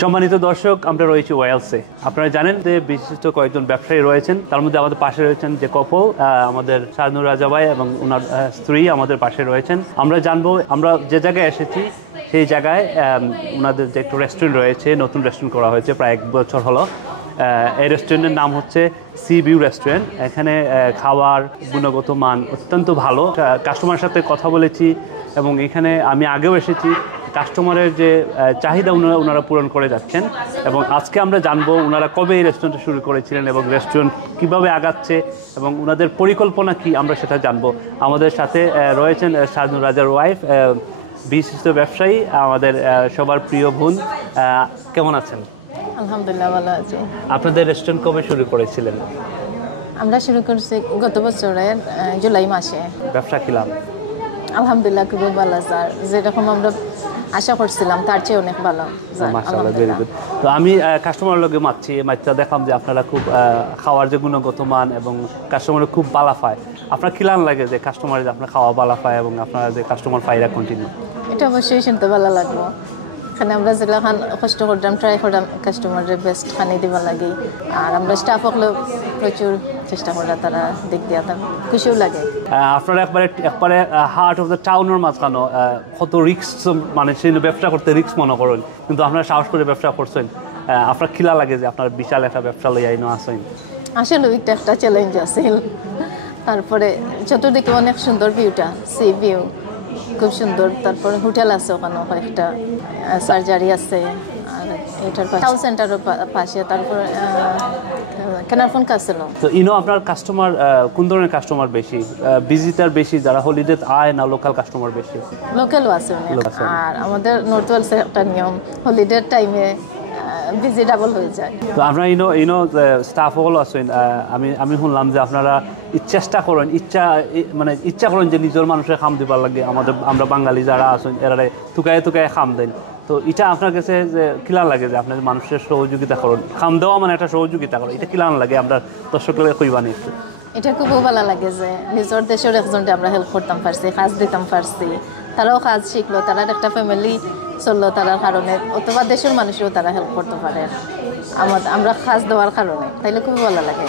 সম্মানিত দর্শক, আমরা রয়েছি ওয়েলসে। আপনারা জানেন যে বিশিষ্ট কয়েকজন ব্যবসায়ী রয়েছেন, তার মধ্যে আমাদের পাশে রয়েছেন যে কপল, আমাদের শাহনুর রাজা ভাই এবং ওনার স্ত্রী আমাদের পাশে রয়েছেন। আমরা জানবো আমরা যে জায়গায় এসেছি সেই জায়গায় ওনাদের যে একটু রেস্টুরেন্ট রয়েছে, নতুন রেস্টুরেন্ট করা হয়েছে প্রায় 1 বছর হলো। এই রেস্টুরেন্টের নাম হচ্ছে সি ভিউ রেস্টুরেন্ট। এখানে খাবার গুণগত মান অত্যন্ত ভালো। কাস্টমারের সাথে কথা বলেছি এবং এখানে আমি আগেও এসেছি। কাস্টমারের যে চাহিদা ওনারা পূরণ করে যাচ্ছেন এবং আজকে আমরা জানবো ওনারা কবে এই রেস্টুরেন্টটা শুরু করেছিলেন এবং রেস্টুরেন্ট কীভাবে আগাচ্ছে এবং ওনাদের পরিকল্পনা কি, আমরা সেটা জানবো। আমাদের সাথে রয়েছেন শাহনুর রাজার ওয়াইফ, বিশিষ্ট ব্যবসায়ী, আমাদের সবার প্রিয় বোন। কেমন আছেন? আলহামদুলিল্লাহ, ভালো আছি। আপনাদের রেস্টুরেন্ট কবে শুরু করেছিলেন? আমরা শুরু করছি গত বছরের জুলাই মাসে। ব্যবসা কিলাম? আলহামদুলিল্লাহ, খুবই ভালো স্যার। যেরকম আমরা আশা করছিলাম তার চেয়ে অনেক ভালো। মাশাআল্লাহ, ভেরি গুড। তো আমি কাস্টমারের লগে মাত্রা দেখলাম যে আপনারা খুব খাওয়ার যে গুণগত মান এবং কাস্টমারের খুব বালা পায়। আপনার কিলান লাগে যে কাস্টমারের আপনার খাওয়া বালা পায় এবং আপনারা যে কাস্টমার পাইরা কন্টিনিউ? এটা অবশ্যই শুনতে ভালো লাগলো। এখানে আমরা যেগুলো কষ্ট করতাম, ট্রাই করতাম কাস্টমারের বেস্ট খানি দিবার লাগে। আর আমরা স্টাফ হলেও প্রচুর চেষ্টা করা, তারা দিক দিয়ে খুশিও লাগে। আপনারা একবারে হার্ট অফ দ্য টাউনের মাঝখানে কত রিক্স, মানে সেই ব্যবসা করতে রিক্স মনে করেন, কিন্তু আপনারা সাহস করে ব্যবসা করছেন। আপনার খিলা লাগে যে আপনার বিশাল একটা ব্যবসা লইয়া আইনো আসেন? আসলে ওইটা একটা চ্যালেঞ্জ আছে। তারপরে চতুর্দিকে অনেক সুন্দর ভিউটা, সি ভিউ খুব সুন্দর। তারপরে হোটেল আছে, ওখানে কয়েকটা সার্জারি আছে। আর এটার টাউন সেন্টারের পাশে তারপরে কেনারফোন কাছিল। তো আপনার কাস্টমার কোন ধরনের কাস্টমার বেশি, ভিজিটার বেশি যারা হলিডে আয়, না লোকাল কাস্টমার বেশি? লোকালও আছে। আর আমাদের নর্থ ওয়েলসের একটা নিয়ম, হলিডে টাইমে ভিজিটেবল হয়ে যায়। তো আমরা স্টাফ হল আছেন, আমি শুনলাম যে আপনারা চেষ্টা করেন, ইচ্ছা করেন যে নিজের মানুষের খাম দিবার লাগে। আমরা বাঙালি যারা আছেন এরা তুকায় খাম দেন। তো এটা আপনার কাছে যে কিলান লাগে যে আপনার মানুষের সহযোগিতা করেন, খাম দেওয়া মানে একটা সহযোগিতা করেন, এটা কিলান লাগে? আমরা দর্শকরা কইবা নি? এটা খুব ভালো লাগে যে নিজের দেশের একজনকে আমরা হেল্প করতাম পারছি, কাজ দিতাম পারছি। তারাও কাজ শিখলো, তারা একটা ফ্যামিলি চললো তার কারণে, অথবা দেশের মানুষও তারা হেল্প করতে পারে আমরা কাজ দেওয়ার কারণে। তাইলে খুব ভালো লাগে।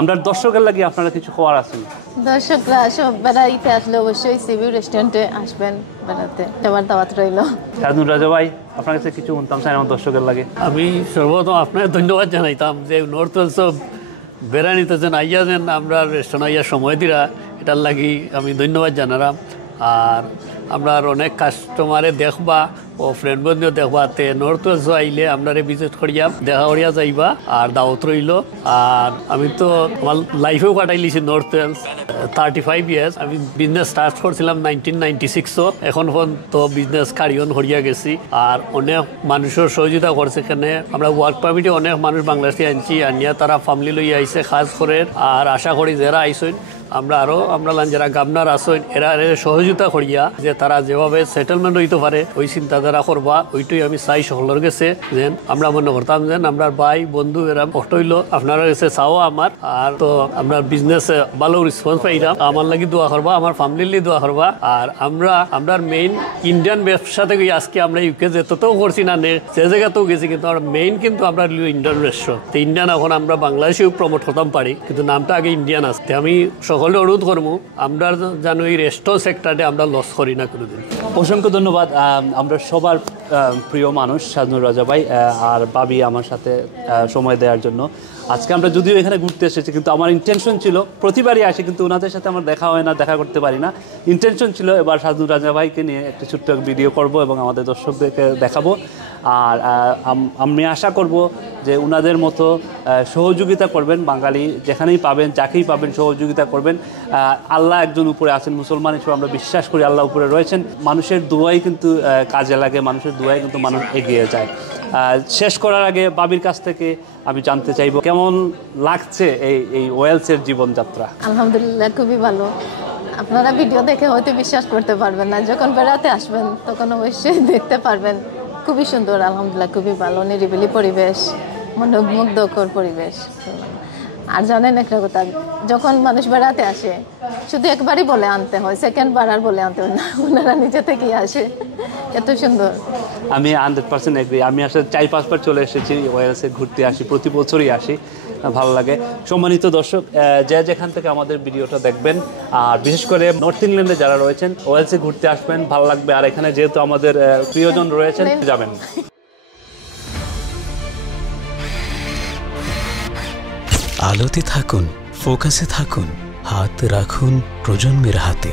আমরা দর্শকের লাগে আপনারা কিছু খাওয়ার আছেন? দর্শকরা সব বেড়াইতে আসলে অবশ্যই সিভিউ রেস্টুরেন্টে আসবেন বেড়াতে, সবার দাওয়াত রইল। শাহনুর রাজা ভাই, আপনার কাছে কিছু শুনতাম চাই আমার দর্শকের লাগে। আমি সর্বপ্রথম আপনাকে ধন্যবাদ জানাইতাম যে নর্থ ওয়েলস বেড়ানিতে যেন আইয়া যেন আমরা রেস্টুরেন্ট আইয়া সময় দিরা, এটার লাগি আমি ধন্যবাদ জানালাম। আর আমরা অনেক কাস্টমারে দেখবা ও ফ্রেন্ড বন্ধুও দেখবা, তে নর্থ ওয়েলস আইলে আমরা ভিজিট করিয়াম, দেখা করিয়া যাইবা আর দাওয়াত রইল। আর আমি তো আমার লাইফেও কাটাইলিছি নর্থ ওয়েলস 35 ইয়ার্স। আমি বিজনেস স্টার্ট করছিলাম 1996। এখন তো বিজনেস কারিয়ন করিয়া গেছি। আর অনেক মানুষের সহযোগিতা করছে। এখানে আমরা ওয়ার্ক পারমিটে অনেক মানুষ বাংলাদেশে আনছি, আনিয়া তারা ফ্যামিলি লইয়া আইসে কাজ করে। আর আশা করি যারা আইসেন আমরা যারা গাবনার আসেন এরা সহযোগিতা করিয়া যে তারা যেভাবে সেটেলমেন্ট হইতে পারে ওই চিন্তাধারা করবা। ওইটাই আমি চাই সকলের কাছে, যেন আমরা মনে করতাম যেন আমরা ভাই বন্ধু এরা কষ্ট হইলো আপনারা কাছে চাও আমার। আর তো আমরা বিজনেসে ভালো রেসপন্স পাইলাম। আমার লাগি দোয়া করবা, আমার ফ্যামিলির লাগি দোয়া করবা। আর আমরা মেইন ইন্ডিয়ান ব্যবসা থেকে আজকে আমরা ইউকে যেতেও করছি না, যে জায়গাতেও গেছি, কিন্তু আমরা মেইন কিন্তু আমরা ইন্ডিয়ান রেস্টুরেন্ট। তো ইন্ডিয়ান এখন আমরা বাংলাদেশেও প্রমোট করতাম পারি, কিন্তু নামটা আগে ইন্ডিয়ান আসতে। আমি সকলে অনুরোধ করবো আমরা যেন এই রেস্টুরেন্ট সেক্টরে আমরা লস করি না কোনোদিন। অসংখ্য ধন্যবাদ। আমরা সবার প্রিয় মানুষ শাহনুর রাজা ভাই আর বাবি আমার সাথে সময় দেওয়ার জন্য। আজকে আমরা যদিও এখানে ঘুরতে এসেছি, কিন্তু আমার ইন্টেনশন ছিল, প্রতিবারই আসি কিন্তু ওনাদের সাথে আমার দেখা হয় না, দেখা করতে পারি না। ইন্টেনশন ছিল এবার শাহনুর রাজা ভাইকে নিয়ে একটা ছোট্ট ভিডিও করব এবং আমাদের দর্শকদেরকে দেখাবো। আর আমি আশা করব যে ওনাদের মতো সহযোগিতা করবেন, বাঙালি যেখানেই পাবেন যাকেই পাবেন সহযোগিতা করবেন। আল্লাহ একজন উপরে আছেন, মুসলমান হিসেবে আমরা বিশ্বাস করি আল্লাহ উপরে রয়েছেন। মানুষের দোয়াই কিন্তু কাজে লাগে, মানুষের দোয়াই কিন্তু মানুষ এগিয়ে যায়। শেষ করার আগে বাবির কাছ থেকে আমি জানতে চাইবো কেমন লাগছে এই ওয়েলসের জীবনযাত্রা? আলহামদুলিল্লাহ, খুবই ভালো। আপনারা ভিডিও দেখে হয়তো বিশ্বাস করতে পারবেন না, যখন বেড়াতে আসবেন তখন অবশ্যই দেখতে পারবেন। খুবই সুন্দর, আলহামদুলিল্লাহ, খুবই ভালো, নিরিবিলি পরিবেশ, মনোমুগ্ধকর পরিবেশ। আর জানেন একটা কথা, যখন মানুষ বেড়াতে আসে শুধু একবারই বলে আনতে হয়, সেকেন্ড বার আর বলে আনতে হয় না, ওনারা নিজে থেকেই আসে। এত সুন্দর। আমি 100% এগ্রি। আমি আসলে 4-5 বার চলে এসেছি ওয়েলসে, ঘুরতে আসি, প্রতি বছরই আসি, ভালো লাগে। সম্মানিত দর্শক, যে যেখান থেকে আমাদের ভিডিওটা দেখবেন, আর বিশেষ করে নর্থ ইংল্যান্ডে যারা রয়েছেন, ওয়েলসে ঘুরতে আসবেন, ভালো লাগবে। আর এখানে যেহেতু আমাদের প্রিয়জন রয়েছেন, যাবেন। আলোতে থাকুন, ফোকাসে থাকুন, হাত রাখুন প্রজন্মের হাতে।